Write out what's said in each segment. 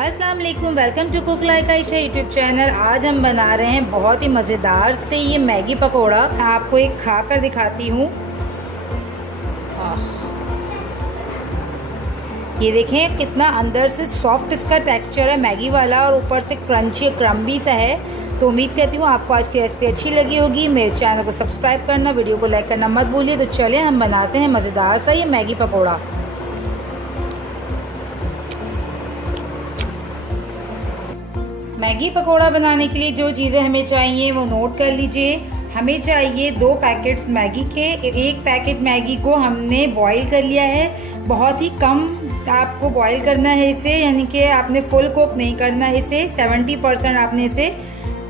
अस्सलाम वालेकुम, welcome to cook like Ayesha YouTube channel. आज हम बना रहे हैं बहुत ही मज़ेदार से ये मैगी पकोड़ा। मैं आपको एक खाकर दिखाती हूँ। ये देखें कितना अंदर से सॉफ्ट इसका टेक्सचर है मैगी वाला, और ऊपर से क्रंची क्रम्बी सा है। तो उम्मीद करती हूँ आपको आज की रेसिपी अच्छी लगी होगी। मेरे चैनल को सब्सक्राइब करना, वीडियो को लाइक करना मत भूलिए। तो चलें हम बनाते हैं मज़ेदार सा ये मैगी पकोड़ा। मैगी पकोड़ा बनाने के लिए जो चीज़ें हमें चाहिए वो नोट कर लीजिए। हमें चाहिए 2 पैकेट्स मैगी के। एक पैकेट मैगी को हमने बॉईल कर लिया है। बहुत ही कम आपको बॉईल करना है इसे, यानी कि आपने फुल कुक नहीं करना है इसे। 70% आपने इसे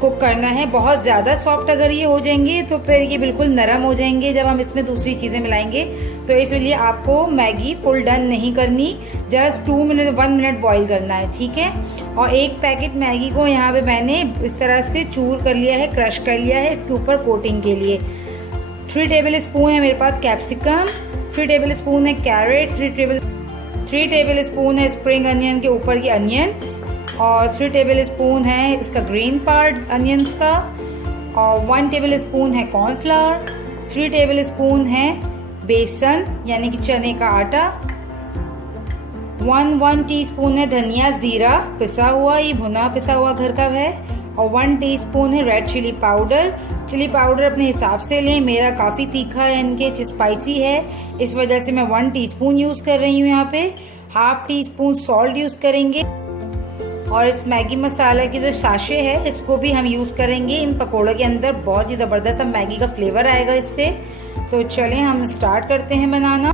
कुक करना है। बहुत ज़्यादा सॉफ्ट अगर ये हो जाएंगे तो फिर ये बिल्कुल नरम हो जाएंगे जब हम इसमें दूसरी चीज़ें मिलाएंगे। तो इसलिए आपको मैगी फुल डन नहीं करनी, जस्ट 1 मिनट बॉईल करना है, ठीक है। और एक पैकेट मैगी को यहाँ पे मैंने इस तरह से चूर कर लिया है, क्रश कर लिया है इसके ऊपर कोटिंग के लिए। 3 टेबल स्पून है मेरे पास कैप्सिकम, 3 टेबल स्पून है कैरेट, 3 टेबल स्पून है स्प्रिंग अनियन के ऊपर की अनियंस, और 3 टेबल स्पून है इसका ग्रीन पार्ट अनियंस का, और 1 टेबल स्पून है कॉर्नफ्लावर, 3 टेबल स्पून है बेसन यानी कि चने का आटा, 1 टीस्पून है धनिया जीरा पिसा हुआ, ये भुना पिसा हुआ घर का है, और 1 टीस्पून है red chilli powder. Chilli powder अपने हिसाब से लें, मेरा काफ़ी तीखा है, इनके स्पाइसी है, इस वजह से मैं 1 टीस्पून यूज़ कर रही हूँ। यहाँ पे 1/2 टीस्पून सॉल्ट यूज़ करेंगे, और इस मैगी मसाला की जो साशे है इसको भी हम यूज़ करेंगे इन पकोड़ों के अंदर। बहुत ही ज़बरदस्त मैगी का फ्लेवर आएगा इससे। तो चलें हम स्टार्ट करते हैं बनाना।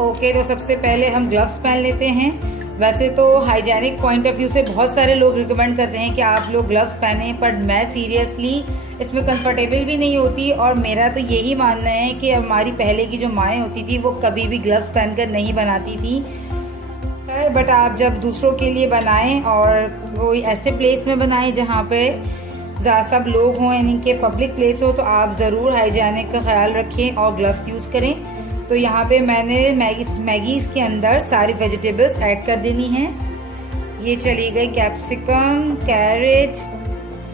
ओके, तो सबसे पहले हम ग्लव्स पहन लेते हैं। वैसे तो हाइजेनिक पॉइंट ऑफ व्यू से बहुत सारे लोग रिकमेंड करते हैं कि आप लोग ग्लव्स पहने, पर मैं सीरियसली इसमें कंफर्टेबल भी नहीं होती। और मेरा तो यही मानना है कि हमारी पहले की जो माएँ होती थी वो कभी भी ग्लव्स पहनकर नहीं बनाती थी। बट आप जब दूसरों के लिए बनाएं और कोई ऐसे प्लेस में बनाएं जहाँ पे सब लोग हों, यानी कि पब्लिक प्लेस हो, तो आप ज़रूर हाइजेनिक का ख्याल रखें और ग्लव्स यूज़ करें। तो यहाँ पे मैंने मैगीज़ के अंदर सारी वेजिटेबल्स ऐड कर देनी हैं। ये चली गई capsicum, carrot,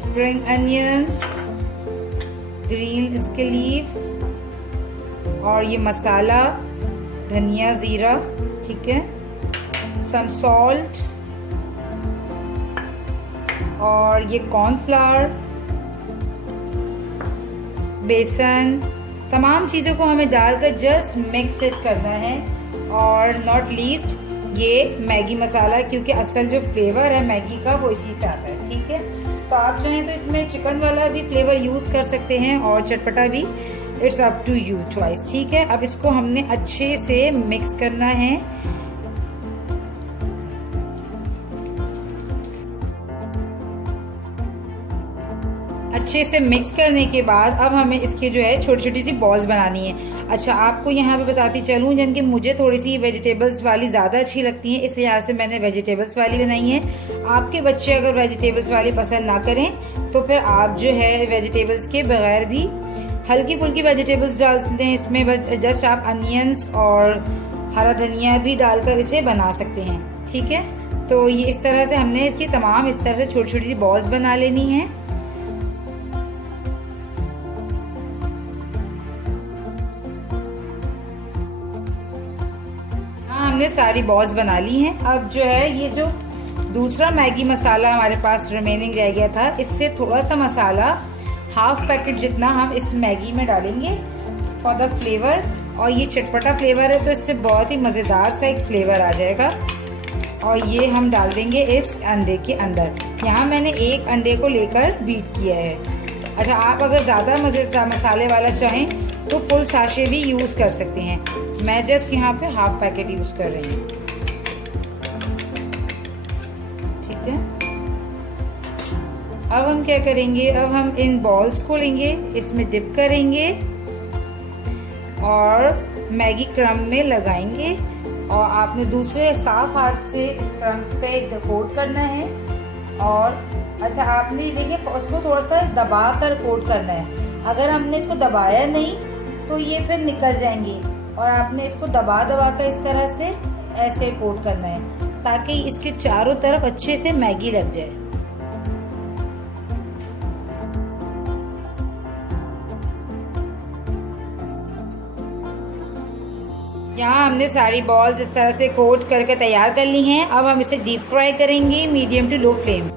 spring onion, green इसके लीव्स, और ये मसाला धनिया ज़ीरा, ठीक है, सम सॉल्ट, और ये कॉर्नफ्लावर, बेसन, तमाम चीज़ों को हमें डालकर जस्ट मिक्स इट करना है। और नॉट लीस्ट ये मैगी मसाला, क्योंकि असल जो फ्लेवर है मैगी का वो इसी से आता है, ठीक है। तो आप चाहें तो इसमें चिकन वाला भी फ्लेवर यूज़ कर सकते हैं और चटपटा भी, it's up to you choice, ठीक है। अब इसको हमने अच्छे से मिक्स करना है। अच्छे से मिक्स करने के बाद अब हमें इसके जो है छोटी छोटी सी बॉल्स बनानी है। अच्छा, आपको यहाँ पे बताती चलूँ, जिनकी मुझे थोड़ी सी वेजिटेबल्स वाली ज़्यादा अच्छी लगती हैं, इसलिए यहाँ से मैंने वेजिटेबल्स वाली बनाई है। आपके बच्चे अगर वेजिटेबल्स वाली पसंद ना करें तो फिर आप जो है वेजिटेबल्स के बगैर भी हल्की फुल्की वेजिटेबल्स डालते हैं इसमें। बस जस्ट आप अनियंस और हरा धनिया भी डालकर इसे बना सकते हैं, ठीक है। तो ये इस तरह से हमने इसकी तमाम इस तरह से छोटी छोटी बॉल्स बना लेनी है। हमने सारी बॉल्स बना ली हैं। अब जो है ये जो दूसरा मैगी मसाला हमारे पास रिमेनिंग रह गया था, इससे थोड़ा सा मसाला 1/2 पैकेट जितना हम इस मैगी में डालेंगे फॉर द फ्लेवर। और ये चटपटा फ्लेवर है तो इससे बहुत ही मज़ेदार सा एक फ्लेवर आ जाएगा। और ये हम डाल देंगे इस अंडे के अंदर। यहाँ मैंने एक अंडे को लेकर बीट किया है। अच्छा, आप अगर ज़्यादा मज़ेदार मसाले वाला चाहें तो फुल साशे भी यूज़ कर सकते हैं। मैं जस्ट यहाँ पे 1/2 पैकेट यूज़ कर रही हूँ, ठीक है। अब हम क्या करेंगे, अब हम इन बॉल्स को लेंगे, इसमें डिप करेंगे और मैगी क्रम्ब में लगाएंगे। और आपने दूसरे साफ हाथ से इस क्रम्ब्स पे कोट करना है। और अच्छा, आपने देखिए उसको थोड़ा सा दबा कर कोट करना है। अगर हमने इसको दबाया नहीं तो ये फिर निकल जाएंगे, और आपने इसको दबा कर इस तरह से ऐसे कोट करना है। ताकि इसके चारों तरफ अच्छे से मैगी लग जाए। यहाँ हमने सारी बॉल्स इस तरह से कोट करके तैयार कर ली हैं। अब हम इसे डीप फ्राई करेंगे मीडियम टू लो फ्लेम।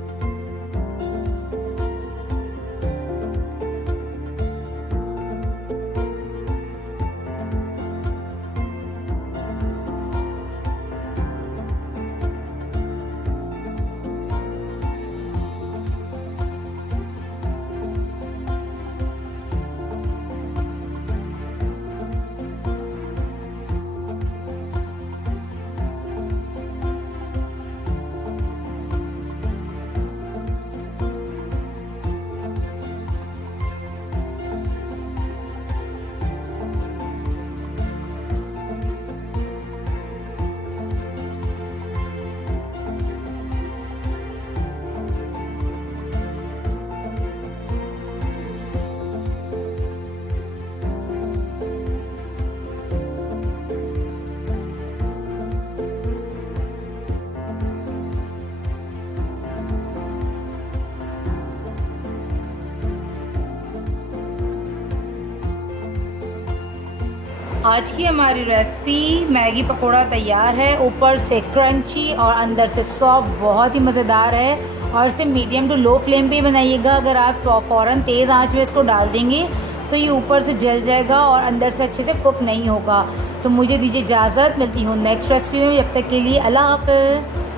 आज की हमारी रेसिपी मैगी पकोड़ा तैयार है। ऊपर से क्रंची और अंदर से सॉफ्ट, बहुत ही मज़ेदार है। और इसे मीडियम टू लो फ्लेम पे बनाइएगा। अगर आप फ़ौरन तेज़ आंच में इसको डाल देंगे तो ये ऊपर से जल जाएगा और अंदर से अच्छे से कुक नहीं होगा। तो मुझे दीजिए इजाज़त, मिलती हूँ नेक्स्ट रेसिपी में। जब तक के लिए अल्लाह हाफ़िज़।